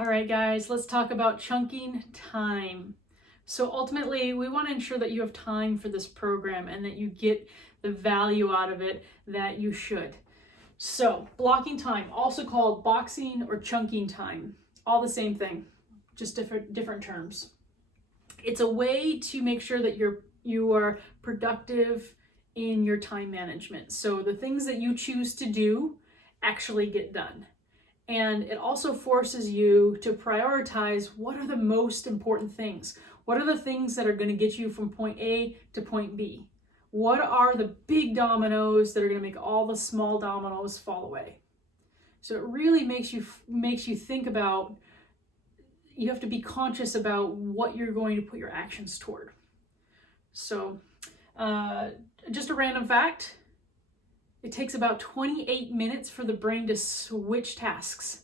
All right, guys, let's talk about chunking time. So ultimately, we want to ensure that you have time for this program and that you get the value out of it that you should. So blocking time, also called boxing or chunking time, all the same thing, just different terms. It's a way to make sure that you are productive in your time management. So the things that you choose to do actually get done. And it also forces you to prioritize what are the most important things. What are the things that are going to get you from point A to point B? What are the big dominoes that are going to make all the small dominoes fall away? So it really makes you think about, you have to be conscious about what you're going to put your actions toward. So just a random fact, it takes about 28 minutes for the brain to switch tasks.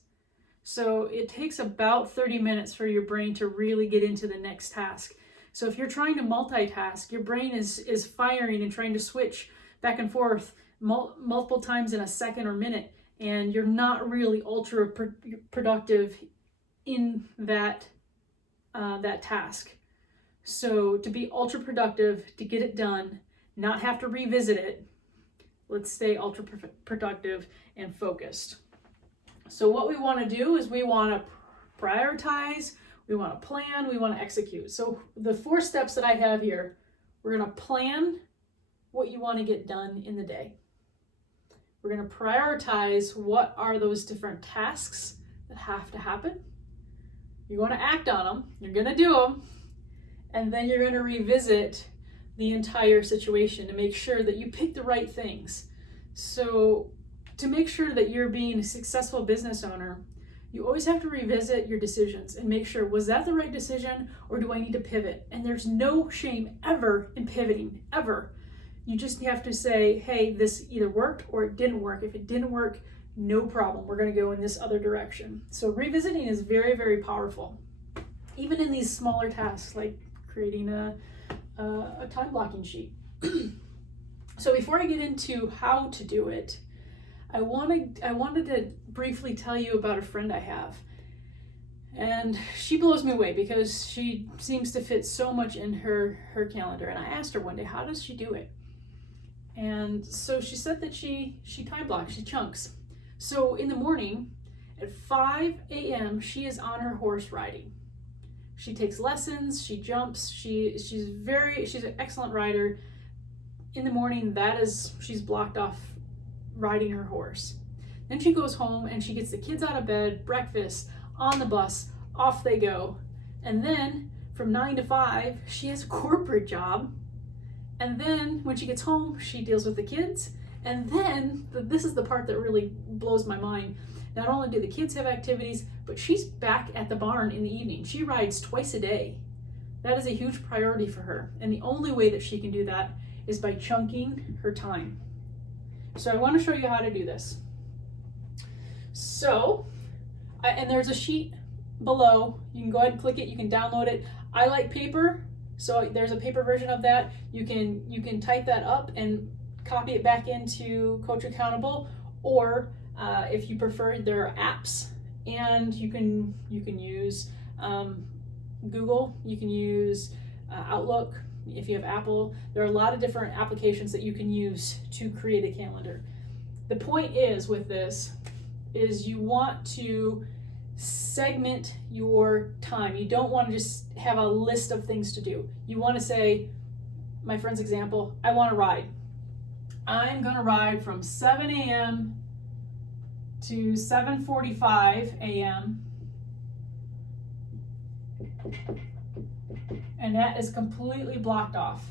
So it takes about 30 minutes for your brain to really get into the next task. So if you're trying to multitask, your brain is firing and trying to switch back and forth multiple times in a second or minute, and you're not really ultra productive in that task. So to be ultra productive, to get it done, not have to revisit it, let's stay ultra productive and focused. So what we want to do is we want to prioritize, we want to plan, we want to execute. So the 4 steps that I have here, we're going to plan what you want to get done in the day. We're going to prioritize what are those different tasks that have to happen. You're going to act on them, you're going to do them, and then you're going to revisit the entire situation to make sure that you pick the right things. So to make sure that you're being a successful business owner, you always have to revisit your decisions and make sure, was that the right decision or do I need to pivot? And there's no shame ever in pivoting, ever. You just have to say, hey, this either worked or it didn't work. If it didn't work, no problem. We're going to go in this other direction. So revisiting is very, very powerful. Even in these smaller tasks like creating a time blocking sheet. So before I get into how to do it, I wanted to briefly tell you about a friend I have. And she blows me away because she seems to fit so much in her calendar. And I asked her one day, how does she do it? And so she said that she time blocks, she chunks. So in the morning at 5 a.m., she is on her horse riding. She takes lessons, she jumps, she's an excellent rider. In the morning, she's blocked off riding her horse. Then she goes home and she gets the kids out of bed, breakfast, on the bus, off they go. And then from 9 to 5, she has a corporate job. And then when she gets home, she deals with the kids. And then, this is the part that really blows my mind. Not only do the kids have activities, but she's back at the barn in the evening. She rides twice a day. That is a huge priority for her. And the only way that she can do that is by chunking her time. So I want to show you how to do this. So, and there's a sheet below. You can go ahead and click it. You can download it. I like paper, so there's a paper version of that. You can type that up and copy it back into Coach Accountable, or if you prefer, there are apps, and you can use Google, you can use Outlook if you have Apple. There are a lot of different applications that you can use to create a calendar. The point is with this is you want to segment your time. You don't want to just have a list of things to do. You want to say, my friend's example, I want to ride. I'm going to ride from 7 a.m. to 7:45 a.m. And that is completely blocked off.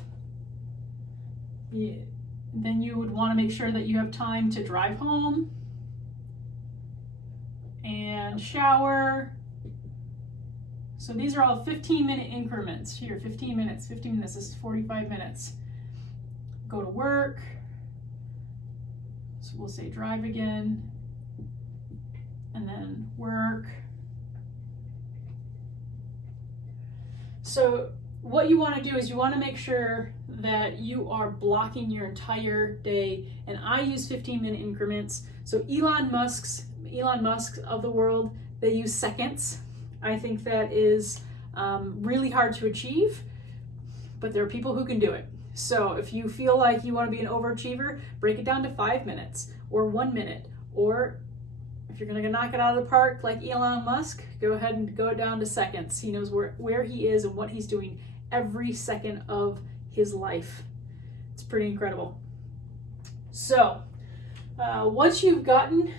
Then you would want to make sure that you have time to drive home and shower. So these are all 15-minute increments. Here, 15 minutes, this is 45 minutes. Go to work. So we'll say drive again, and then work. So what you want to do is you want to make sure that you are blocking your entire day, and I use 15-minute increments. So Elon Musk of the world, they use seconds. I think that is really hard to achieve, but there are people who can do it. So if you feel like you want to be an overachiever, break it down to 5 minutes or 1 minute, or if you're going to knock it out of the park like Elon Musk, go ahead and go down to seconds. He knows where he is and what he's doing every second of his life. It's pretty incredible. So once you've gotten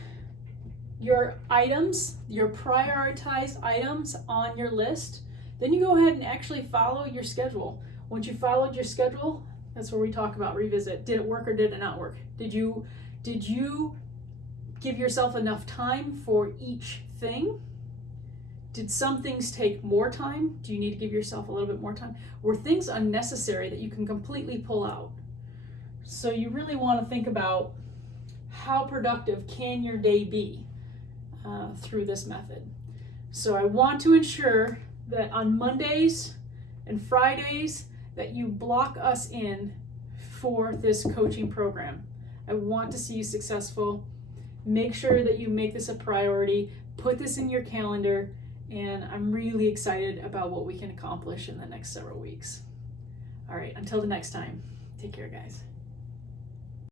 your items, your prioritized items on your list, then you go ahead and actually follow your schedule. Once you followed your schedule, that's where we talk about revisit. Did it work or did it not work? Did you give yourself enough time for each thing? Did some things take more time? Do you need to give yourself a little bit more time? Were things unnecessary that you can completely pull out? So you really want to think about how productive can your day be through this method. So I want to ensure that on Mondays and Fridays that you block us in for this coaching program. I want to see you successful. Make sure that you make this a priority. Put this in your calendar, and I'm really excited about what we can accomplish in the next several weeks. All right, until the next time, take care, guys.